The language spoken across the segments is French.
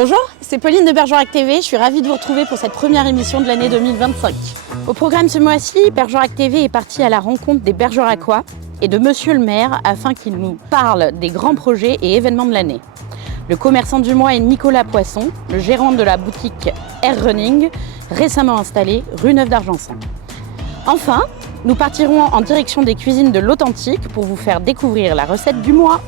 Bonjour, c'est Pauline de Bergerac TV, je suis ravie de vous retrouver pour cette première émission de l'année 2025. Au programme ce mois-ci, Bergerac TV est parti à la rencontre des Bergeracois et de Monsieur le maire afin qu'il nous parle des grands projets et événements de l'année. Le commerçant du mois est Nicolas Poisson, le gérant de la boutique Air Running, récemment installée rue Neuve d'Argenson. Enfin, nous partirons en direction des cuisines de l'Authentique pour vous faire découvrir la recette du mois.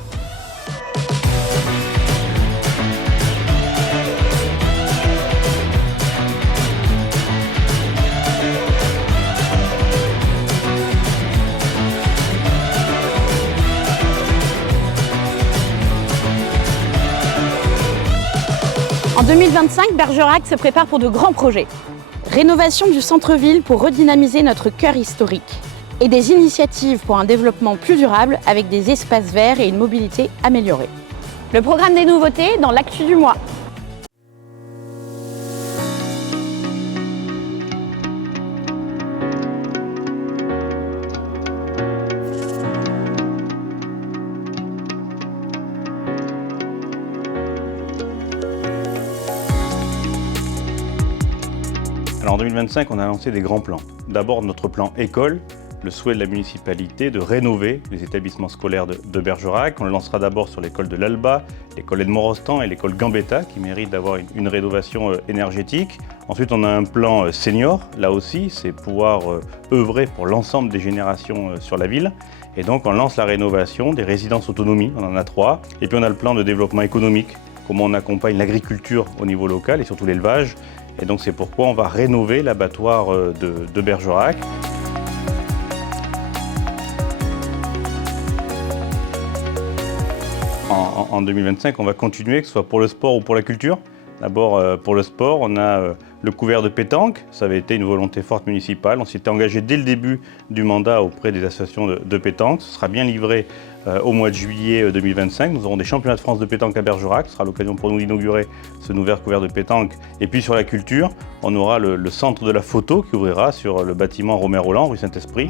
En 2025, Bergerac se prépare pour de grands projets. Rénovation du centre-ville pour redynamiser notre cœur historique et des initiatives pour un développement plus durable avec des espaces verts et une mobilité améliorée. Le programme des nouveautés dans l'actu du mois. Alors en 2025, on a lancé des grands plans. D'abord notre plan école, le souhait de la municipalité de rénover les établissements scolaires de Bergerac. On le lancera d'abord sur l'école de l'Alba, l'école Edmond-Rostand et l'école Gambetta qui méritent d'avoir une rénovation énergétique. Ensuite on a un plan senior, là aussi c'est pouvoir œuvrer pour l'ensemble des générations sur la ville. Et donc on lance la rénovation des résidences autonomie, on en a 3. Et puis on a le plan de développement économique, comment on accompagne l'agriculture au niveau local et surtout l'élevage. Et donc c'est pourquoi on va rénover l'abattoir de Bergerac. En 2025, on va continuer, que ce soit pour le sport ou pour la culture. D'abord, pour le sport, on a le couvert de pétanque. Ça avait été une volonté forte municipale. On s'était engagé dès le début du mandat auprès des associations de pétanque. Ce sera bien livré au mois de juillet 2025. Nous aurons des championnats de France de pétanque à Bergerac. Ce sera l'occasion pour nous d'inaugurer ce nouveau couvert de pétanque. Et puis sur la culture, on aura le centre de la photo qui ouvrira sur le bâtiment Romain Rolland, rue Saint-Esprit.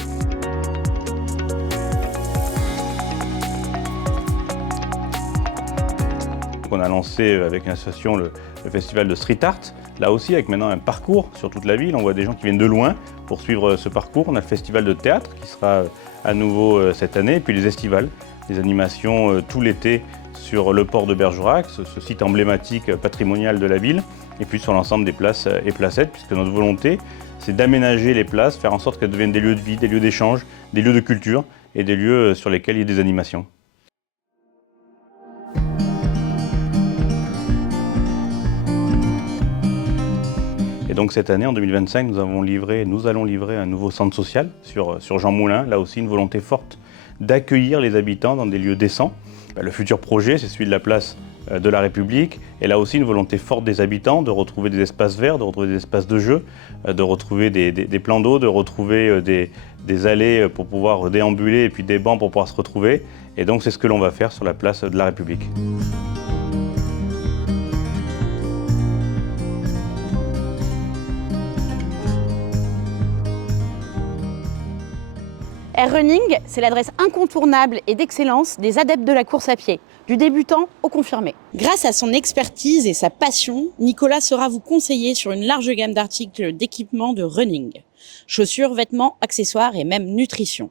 On a lancé avec une association le festival de street art, là aussi avec maintenant un parcours sur toute la ville. On voit des gens qui viennent de loin pour suivre ce parcours. On a le festival de théâtre qui sera à nouveau cette année, et puis les estivales, des animations tout l'été sur le port de Bergerac, ce site emblématique patrimonial de la ville, et puis sur l'ensemble des places et placettes, puisque notre volonté, c'est d'aménager les places, faire en sorte qu'elles deviennent des lieux de vie, des lieux d'échange, des lieux de culture et des lieux sur lesquels il y a des animations. Et donc cette année, en 2025, nous allons livrer un nouveau centre social sur Jean Moulin. Là aussi, une volonté forte d'accueillir les habitants dans des lieux décents. Le futur projet, c'est celui de la place de la République. Et là aussi, une volonté forte des habitants de retrouver des espaces verts, de retrouver des espaces de jeu, de retrouver des plans d'eau, de retrouver des allées pour pouvoir déambuler et puis des bancs pour pouvoir se retrouver. Et donc c'est ce que l'on va faire sur la place de la République. Air Running, c'est l'adresse incontournable et d'excellence des adeptes de la course à pied, du débutant au confirmé. Grâce à son expertise et sa passion, Nicolas saura vous conseiller sur une large gamme d'articles d'équipement de running. Chaussures, vêtements, accessoires et même nutrition.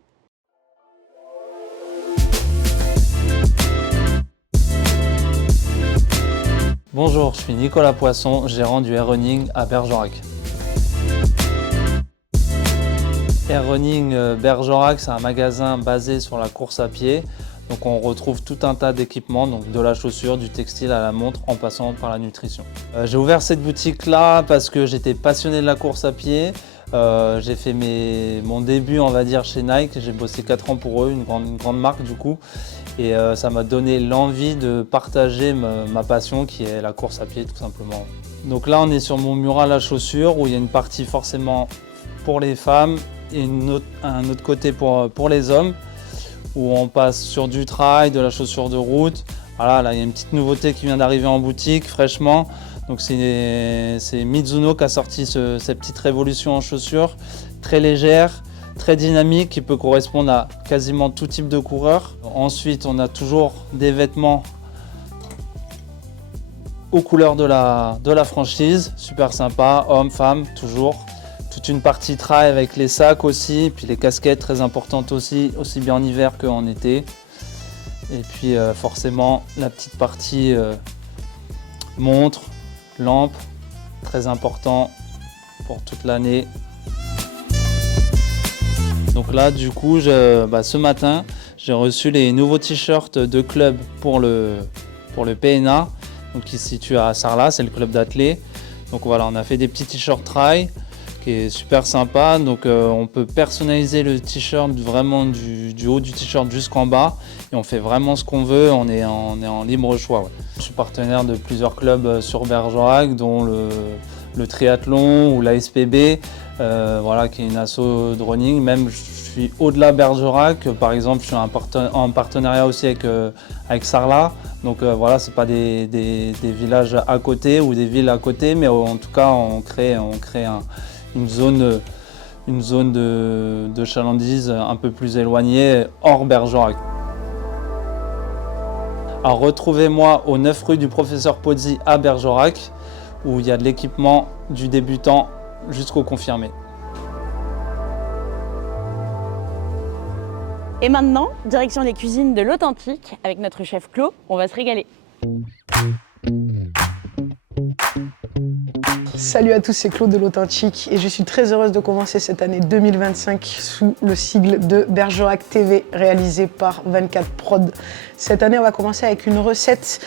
Bonjour, je suis Nicolas Poisson, gérant du Air Running à Bergerac. Air Running Bergerac, c'est un magasin basé sur la course à pied. Donc on retrouve tout un tas d'équipements, donc de la chaussure, du textile à la montre, en passant par la nutrition. J'ai ouvert cette boutique-là parce que j'étais passionné de la course à pied. J'ai fait mon début, on va dire, chez Nike. J'ai bossé 4 ans pour eux, une grande marque du coup. Et ça m'a donné l'envie de partager ma passion qui est la course à pied tout simplement. Donc là on est sur mon mural à chaussures où il y a une partie forcément pour les femmes et un autre côté pour les hommes où on passe sur du trail, de la chaussure de route. Voilà, là il y a une petite nouveauté qui vient d'arriver en boutique fraîchement. Donc c'est Mizuno qui a sorti cette petite révolution en chaussures, très légère, très dynamique, qui peut correspondre à quasiment tout type de coureur. Ensuite, on a toujours des vêtements aux couleurs de la franchise. Super sympa, hommes, femmes, toujours. Toute une partie trail avec les sacs aussi, puis les casquettes très importantes aussi bien en hiver qu'en été. Et puis forcément la petite partie montre, lampe, très important pour toute l'année. Donc là du coup, ce matin, j'ai reçu les nouveaux t-shirts de club pour le PNA, donc qui se situe à Sarlat, c'est le club d'athlètes. Donc voilà, on a fait des petits t-shirts trail qui est super sympa. Donc on peut personnaliser le t-shirt vraiment du haut du t-shirt jusqu'en bas et on fait vraiment ce qu'on veut, on est en libre choix. Ouais. Je suis partenaire de plusieurs clubs sur Bergerac, dont le triathlon ou la SPB, voilà, qui est une asso de running. Même je suis au-delà Bergerac, par exemple je suis en partenariat aussi avec Sarlat. Donc voilà, c'est pas des villages à côté ou des villes à côté, mais en tout cas on crée une zone de chalandise un peu plus éloignée, hors Bergerac. Alors retrouvez-moi au 9 rue du Professeur Pozzi à Bergerac, où il y a de l'équipement du débutant jusqu'au confirmé. Et maintenant, direction les cuisines de l'Authentique avec notre chef Claude, on va se régaler. Salut à tous, c'est Claude de l'Authentique et je suis très heureuse de commencer cette année 2025 sous le sigle de Bergerac TV réalisé par 24 Prod. Cette année, on va commencer avec une recette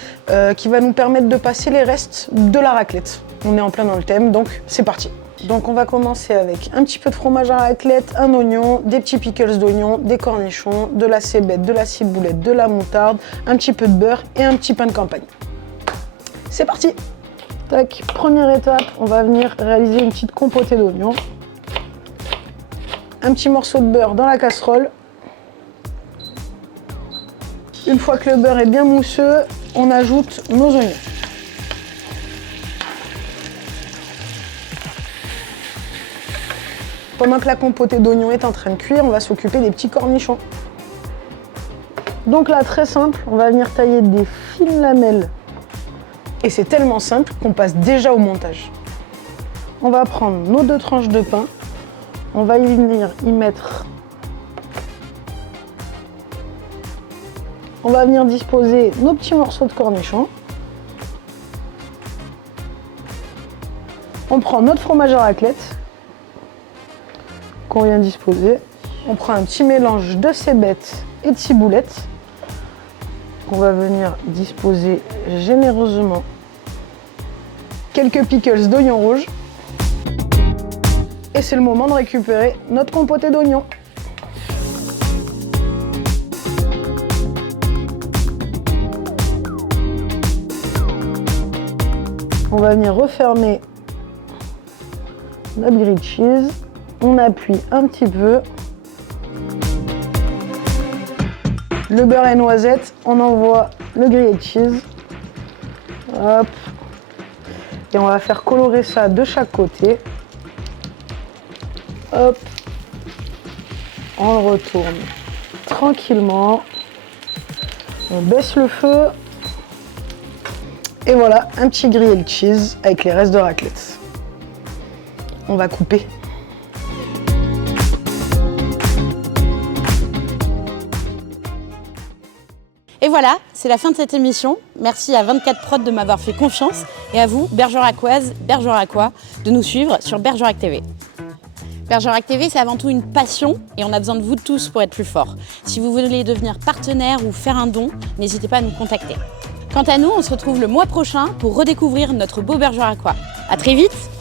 qui va nous permettre de passer les restes de la raclette. On est en plein dans le thème, donc c'est parti. Donc on va commencer avec un petit peu de fromage à raclette, un oignon, des petits pickles d'oignon, des cornichons, de la cébette, de la ciboulette, de la moutarde, un petit peu de beurre et un petit pain de campagne. C'est parti! Tac, première étape, on va venir réaliser une petite compotée d'oignons. Un petit morceau de beurre dans la casserole. Une fois que le beurre est bien mousseux, on ajoute nos oignons. Pendant que la compotée d'oignons est en train de cuire, on va s'occuper des petits cornichons. Donc là, très simple, on va venir tailler des fines lamelles. Et c'est tellement simple qu'on passe déjà au montage. On va prendre nos 2 tranches de pain, on va venir y mettre. On va venir disposer nos petits morceaux de cornichons. On prend notre fromage à raclette qu'on vient disposer. On prend un petit mélange de cébette et de ciboulette qu'on va venir disposer généreusement. Quelques pickles d'oignons rouges. Et c'est le moment de récupérer notre compotée d'oignons. On va venir refermer notre grilled cheese. On appuie un petit peu. Le beurre et noisette, on envoie le grilled cheese. Hop. Et on va faire colorer ça de chaque côté. Hop. On le retourne tranquillement. On baisse le feu. Et voilà, un petit grilled cheese avec les restes de raclette. On va couper. Et voilà, c'est la fin de cette émission. Merci à 24 Prod de m'avoir fait confiance et à vous, Bergeracoises, Bergeracois, de nous suivre sur Bergerac TV. Bergerac TV, c'est avant tout une passion et on a besoin de vous tous pour être plus forts. Si vous voulez devenir partenaire ou faire un don, n'hésitez pas à nous contacter. Quant à nous, on se retrouve le mois prochain pour redécouvrir notre beau Bergeracois. À très vite!